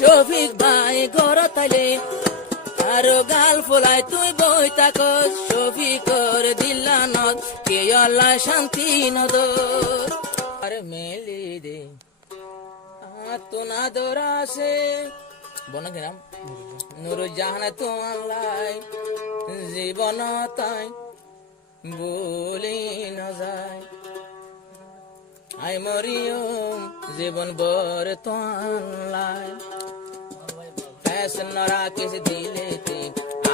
শফিক ভাই ঘর তাইলে আরো গাল ফোলাই তুই বই তাক শফিকর দিল্লানত কে আল্লাহ শান্তি নদ আর মেলি দে আতুনা দরাসে বনকে নাম নুরুজ্জাহান তোমালাই জীবন তাই বলি না যায় আই মরিয়ম জীবন বর তোলাই ফ্যাশন রাকেশ দিলেতে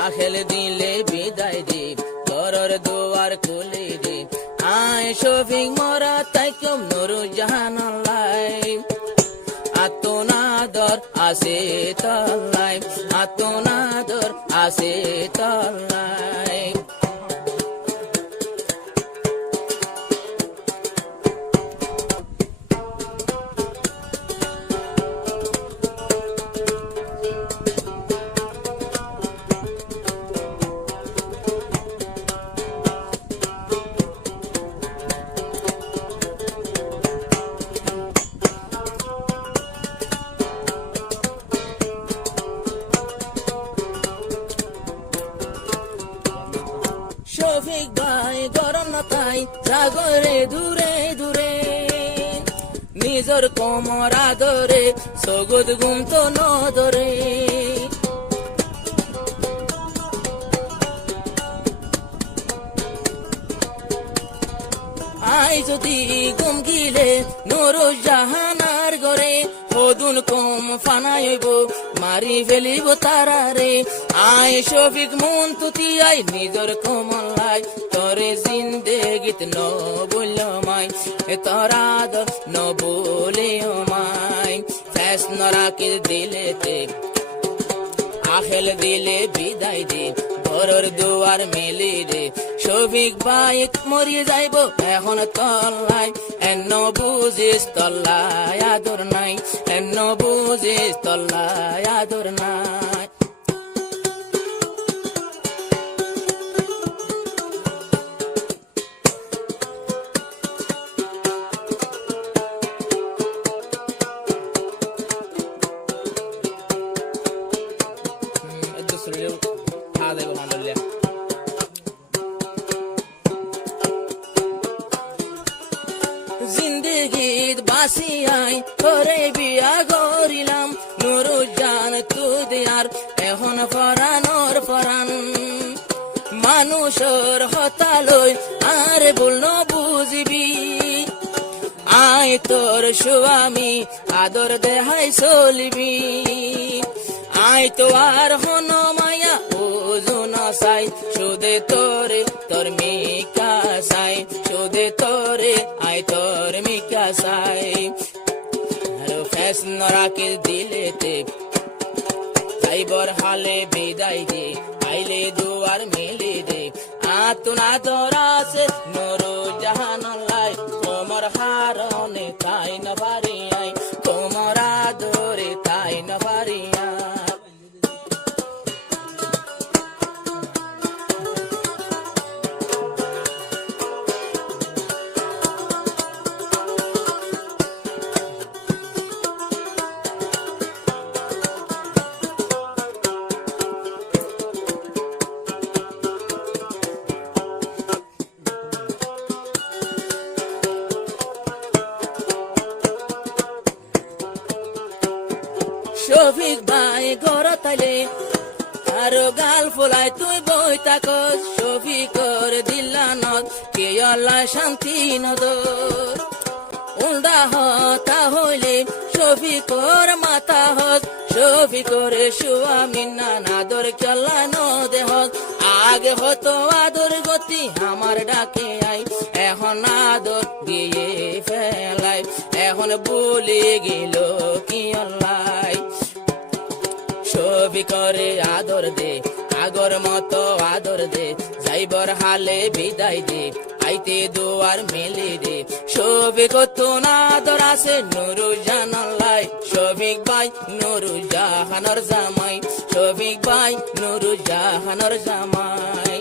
আখেল দিলে বিদায় দে ঘরের দুয়ার খুলে দে আয় শফিক মরা তাই কেম নুরুজ্জাহান লাই আতনাদর আসে তলাই আতনাদর আসে তলাই শফিক ভাই গরম না তাই সাগরে দূরে দূরে নিজর কোমর আদরে সগদ গুম তো নদরে আই যদি গুম গিলে নুরুজ্জাহানার গরে হদুন কম ফানাইব মারি ফেলিব তারারে আয় শফিক মন তুতি আই নিজর কমলাই তরে জিন্দেগিত ন বলমাই তরাদ ন বলে মাই ফ্যাস নরাকে দিলেতে আখেল দিলে বিদায় দে ঘরের দুয়ার মেলে দে শফিক ভাই মরিয়ে যাইব এখন তল্লাই এন্ন বুঝিস তল্লাই আদর নাই এন্ন বুঝিস তল্লাই আদর নাই জিন্দেগিত বাসিয়াই করে বিয়া গরিলাম নুরুজ্জান তুই দেয়ার এখন ফরানোর ফরান মানুষের হতালই আর বলল বুঝবি আয় তোর স্বামী আদর দেহাই চলবি আয় তো আর হন মায়া ওজন সাই সুদে তোরে তোর মিকা সাই সুদে তোরে আয় তোর মিকা সাই ফ্যাস নরাকে দিলেতে যাইবর হালে বিদায় দে আইলে দুয়ার মেলে দে আতুনা দরাসে নুরুজ্জাহান লাই তোমার হারনে তাই না পারি আই তোমার আদরে তাই না পারি শফিক ভাই ঘর তাইলে আরো গাল ফোলাই তুই বই তাক শফিকর দিল্লানত কে আল্লাহ শান্তি নদ উল্টা হতা হইলে শফিকর মাথা হক শফিকর স্বামী নাদর চল্লা ন দেহ আগে হতো আদর গতি আমার ডাকে আই এখন আদর দিয়ে ফেলাই এখন বলে গেল কি আল্লাহ শফিকরে আদর দে আগর মতো আদর দে যাইবর হালে বিদায় দে আইতে দুয়ার মেলে দে শফিক তো আদর আছে নুরুজ্জাহান লাই শফিক ভাই নুরুজ্জাহানের জামাই শফিক ভাই নুরুজ্জাহানের জামাই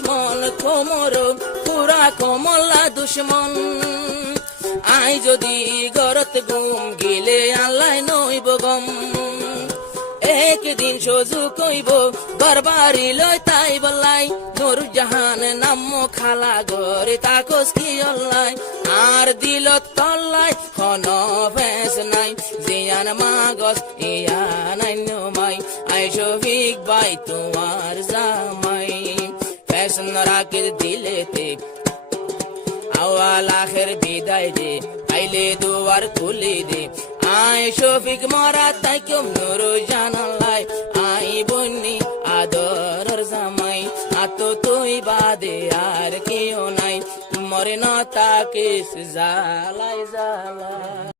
দুশ্মন কোমর পুরা কমলা দুশ্মন আই যদি গরত গুম গিলে আল্লাহ নইব গম একদিন সজু কইব গরবারি লই তাই বলাই নুর জাহান নাম খালা গরে তাকস কি অল্লাই আর দিল তল্লাই হন ফেস নাই জিয়ান মাগস ইয়া নাই নমাই আই শফিক ভাই তোমার জামাই ফ্যাশন রাখে দিলেতে আওয়াল আখের বিদায় দে আইলে দুয়ার খুলে দে আই শফিক মরা তাই কেম নুর জানালাই আই বন্নি আদরের জামাই আতো তুই বাদে আর কেউ নাই মরে না তাকে জালাই জালা